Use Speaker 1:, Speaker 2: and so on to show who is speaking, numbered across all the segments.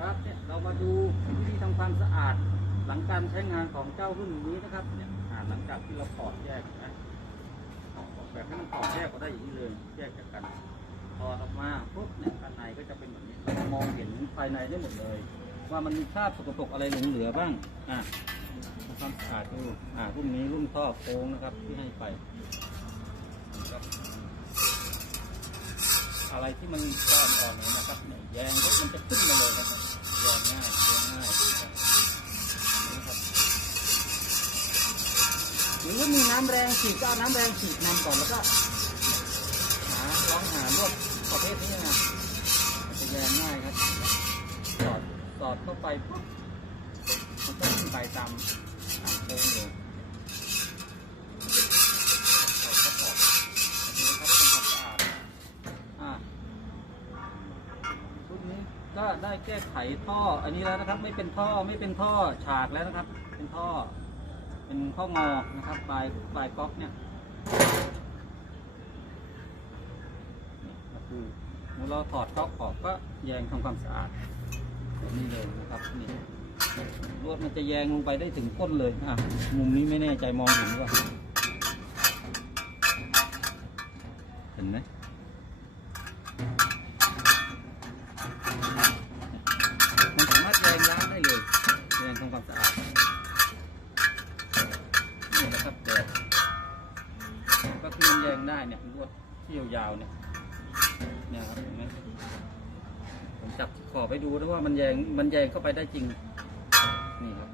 Speaker 1: ครับเนี่ยเรามาดูวิธีทำความสะอาด หลังการใช้งานของเจ้ารุ่นนี้นะครับเนี่ยอ่าหลังจากที่เราถอดแยกนะออกแบบให้มันถอดแยกก็ได้อย่างนี้เลยแยกจากกันถอดออกมาปุ๊บเนี่ยภายในก็จะเป็นแบบนี้เรามองเห็นภายในได้หมดเลย ว่ามันมีคราบสกปรกอะไรหลงเหลือบ้างอะทำความสะอาดดูอ่ารุ่นนี้รุ่นท่อโค้งนะครับที่ให้ไปครับ อะไรที่มันก้อนอ่อนเนี่ยนะครับเนี่ยแยงก็มันจะขึ้นมาเลยนะครับแยงง่ายแยงง่ายนะครับหรือว่ามีน้ำแรงฉีดก็เอาน้ำแรงฉีดนำก่อนแล้วก็หาลองหาลวดประเภทนี้นะมันจะแยงง่ายครับสอดสอดเข้าไปปุ๊บมันก็ขึ้นไปตามตามโค้งเลย ก็ได้แก้ไขท่ออันนี้แล้วนะครับ ไม่เป็นท่อไม่เป็นท่อฉากแล้วนะครับ เป็นท่อ เป็นท่องอนะครับปลายปลายก๊อกเนี่ยนี่ก็คือเราถอดก๊อกออกก็แยงทำความสะอาดแบบนี้เลยนะครับนี่ลวดมันจะแยงลงไปได้ถึงก้นเลยอะมุมนี้ไม่แน่ใจมองเห็นหรือเปล่าเห็นไหมมันสามารถแยงล้างได้เลยแยงทำความสะอาดนี่นะครับแต่ก็คือมัน แยงได้เนี่ยลวดที่ยาวๆเนี่ยเนี่ยครับเห็นไหมผมจับขอบไปดูนะว่ามันแยงมันแยงเข้าไปได้จริงนี่ครับ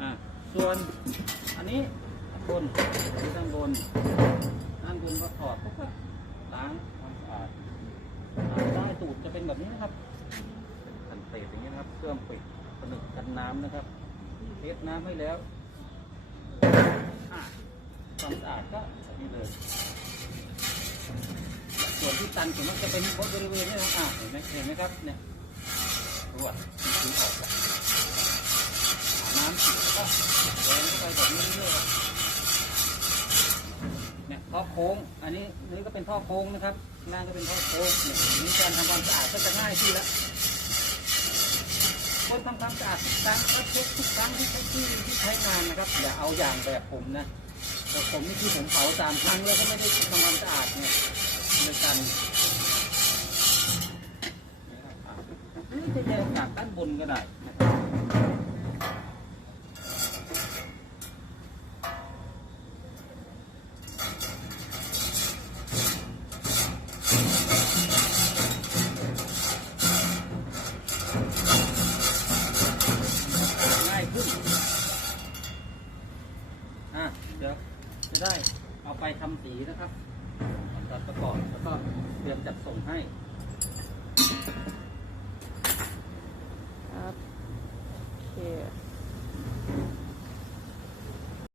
Speaker 1: อ่าส่วนอันนี้ข้างบนที่ข้างบนด้านบนก็ถอดปุ๊บก็ล้างทำสะอาดอ่าใต้ตูดจะเป็นแบบนี้นะครับแผ่นเศษอย่างนี้นะครับเครื่องปิดผนึกกันน้ำนะครับเทสน้ำให้แล้ว อ่าความสะอาดก็แบบนี้เลย ส่วนที่ตันส่วนมากจะเป็นบริเวณนี้นะครับอ่าเห็นไหมเห็นไหมครับเนี่ยรวดมันคืออกน้ำฉีดแล้วก็แรงเข้าไปแบบนี้เรื่อยๆเนี่ยท่อโค้ง อันนี้นี่ก็เป็นท่อโค้งนะครับข้างล่างก็เป็นท่อโค้งเนี่ยนี่การทำความสะอาดก็จะง่ายขึ้นแล้ว คนทำความสะอาดทุกครั้งก็เช็คทุกครั้งที่ใช้ที่ที่ใช้งานนะครับอย่าเอาอย่างแบบผมนะแต่ผมนี่คือผมเผาสามครั้งแล้วก็ไม่ได้ทำความสะอาดเนี่ยด้วกันนี่จะแยกจากด้านบนก็ได้นะครับง่ายขึ้น อะ เดี๋ยวจะได้ เอาไปทำสีนะครับตัดประกอบแล้วก็เตรียมจัดส่งให้